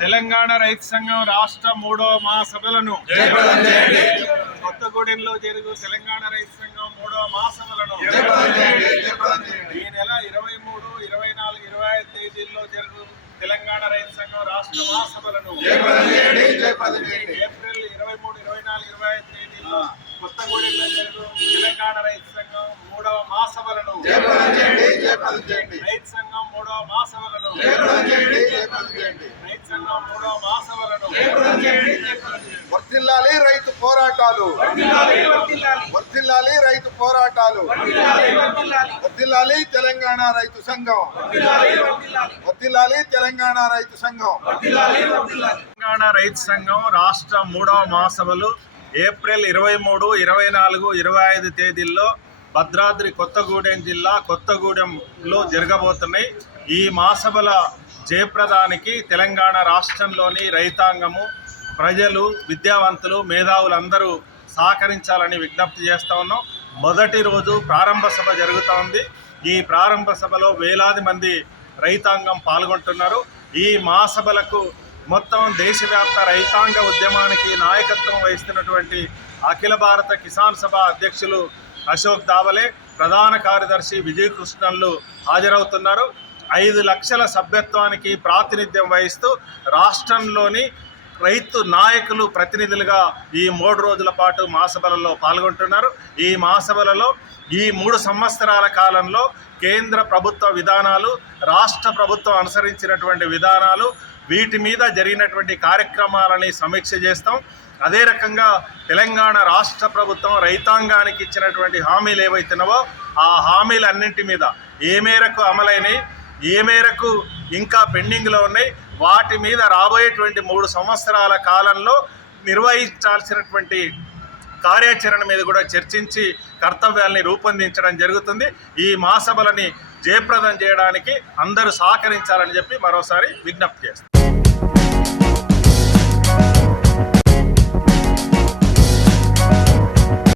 తెలంగాణ రైతు సంఘం రాష్ట్ర 3వ మహాసభలను కొత్తగూడెంలో జరుగు తెలంగాణ రైతు సంఘం 3వ మహాసభలను ఈ నెల 23, 24, 25 తేదీల్లో జరుగు తెలంగాణ రైతు సంఘం రాష్ట్ర మహాసభలను ఏప్రిల్ 23, 24, 25 తేదీల్లో కొత్తగూడెంలో జరుగు తెలంగాణ రైతు సంఘం 3వ మహాసభలను రైతు సంఘం 3వ మహాసభలను రైతు సంఘం 3వ మహాసభలను వర్ధిల్లాలి రైతు పోరాటాలు, వర్ధిల్లాలి రైతు పోరాటాలు, వర్ధిల్లాలి తెలంగాణ రైతు సంఘం, వర్ధిల్లాలి తెలంగాణ రైతు సంఘం. తెలంగాణ రైతు సంఘం రాష్ట్ర 3వ మహాసభలు ఏప్రిల్ 23, 24, 25 తేదీల్లో భద్రాద్రి కొత్తగూడెం జిల్లా కొత్తగూడెంలో జరగబోతున్నాయి. ఈ మహాసభల జయప్రదానికి తెలంగాణ రాష్ట్రంలోని రైతాంగము, ప్రజలు, విద్యావంతులు, మేధావులందరూ సహకరించాలని విజ్ఞప్తి చేస్తూ ఉన్నాం. మొదటి రోజు ప్రారంభ సభ జరుగుతూ ఉంది. ఈ ప్రారంభ సభలో వేలాది మంది రైతాంగం పాల్గొంటున్నారు. ఈ మహాసభలకు మొత్తం దేశవ్యాప్త రైతాంగ ఉద్యమానికి నాయకత్వం వహిస్తున్నటువంటి అఖిల భారత కిసాన్ సభ అధ్యక్షులు అశోక్ దావలే, ప్రధాన కార్యదర్శి విజయ్ కృష్ణన్లు హాజరవుతున్నారు. 5 లక్షల సభ్యత్వానికి ప్రాతినిధ్యం వహిస్తూ రాష్ట్రంలోని రైతు నాయకులు ప్రతినిధులుగా ఈ 3 రోజుల పాటు మహాసభలలో పాల్గొంటున్నారు. ఈ మహాసభలలో ఈ 3 సంవత్సరాల కాలంలో కేంద్ర ప్రభుత్వ విధానాలు, రాష్ట్ర ప్రభుత్వం అనుసరించినటువంటి విధానాలు, వీటి మీద జరిగినటువంటి కార్యక్రమాలని సమీక్ష చేస్తాం. అదే రకంగా తెలంగాణ రాష్ట్ర ప్రభుత్వం రైతాంగానికి ఇచ్చినటువంటి హామీలు ఏవైతున్నావో ఆ హామీలన్నింటి మీద ఏ మేరకు అమలైనవి, ఏ మేరకు ఇంకా పెండింగ్లో ఉన్నాయి, వాటి మీద రాబోయేటువంటి 3 సంవత్సరాల కాలంలో నిర్వహించాల్సినటువంటి కార్యాచరణ మీద కూడా చర్చించి కర్తవ్యాల్ని రూపొందించడం జరుగుతుంది. ఈ మహాసభలని జయప్రదం చేయడానికి అందరూ సహకరించాలని చెప్పి మరోసారి విజ్ఞప్తి చేస్తాం.